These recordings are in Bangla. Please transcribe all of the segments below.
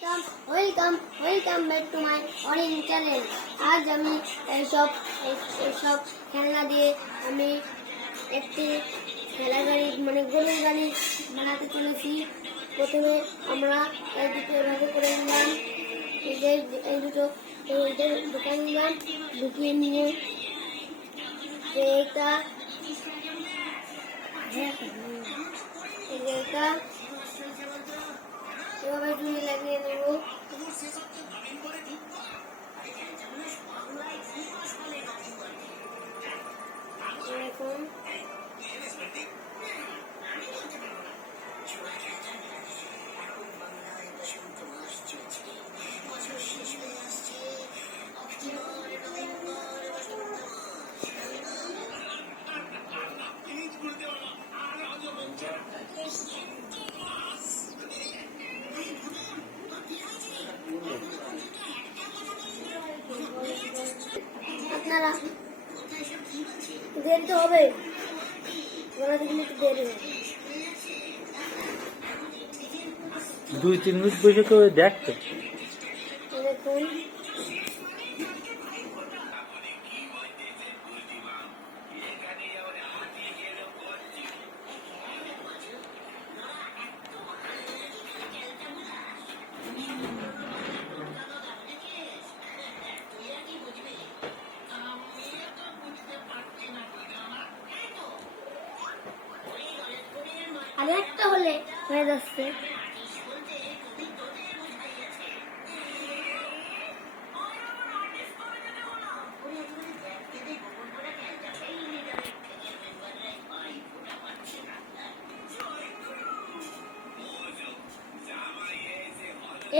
ওয়েলকাম ব্যাক টু মাই অরিন চ্যানেল। আজ আমি এইসব খেলনা দিয়ে আমি একটি খেলা গাড়ি মানে গরুর গাড়ি বানাতে চলেছি। প্রথমে আমরা এই দুটো এভাবে করে নিলাম, এই দুটো ঢুকাই নিলাম, ঢুকিয়ে নিয়ে এইটা এভাবে জুড়ি লাগিয়ে নেব। এখন আপনারা দেরি তো হবে, দেরি হবে। 2-3 মিনিট বসে তো দেখতে দেখুন আর একটা হলে হয়ে যাচ্ছে।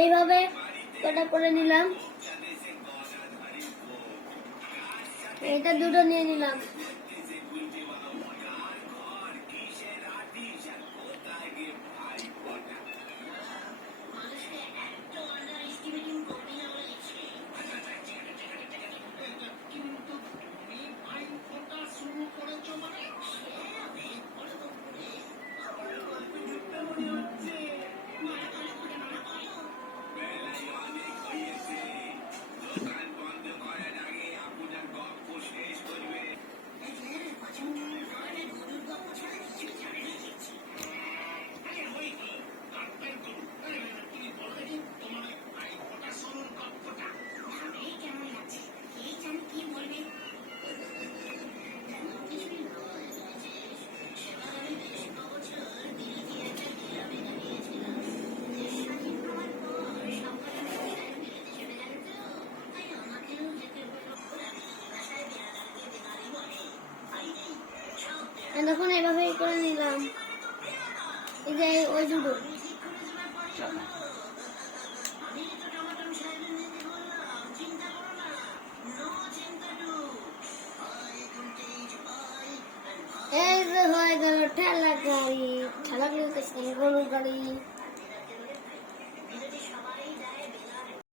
এইভাবে কটা করে নিলাম, এটা দুটো নিয়ে নিলাম। দেখুন এইভাবে করে নিলাম, এই যে ওই দুটো। এই যে হয়ে গেল ঠেলা গাড়ি, ঠেলা গাড়ি গরুর গাড়ি।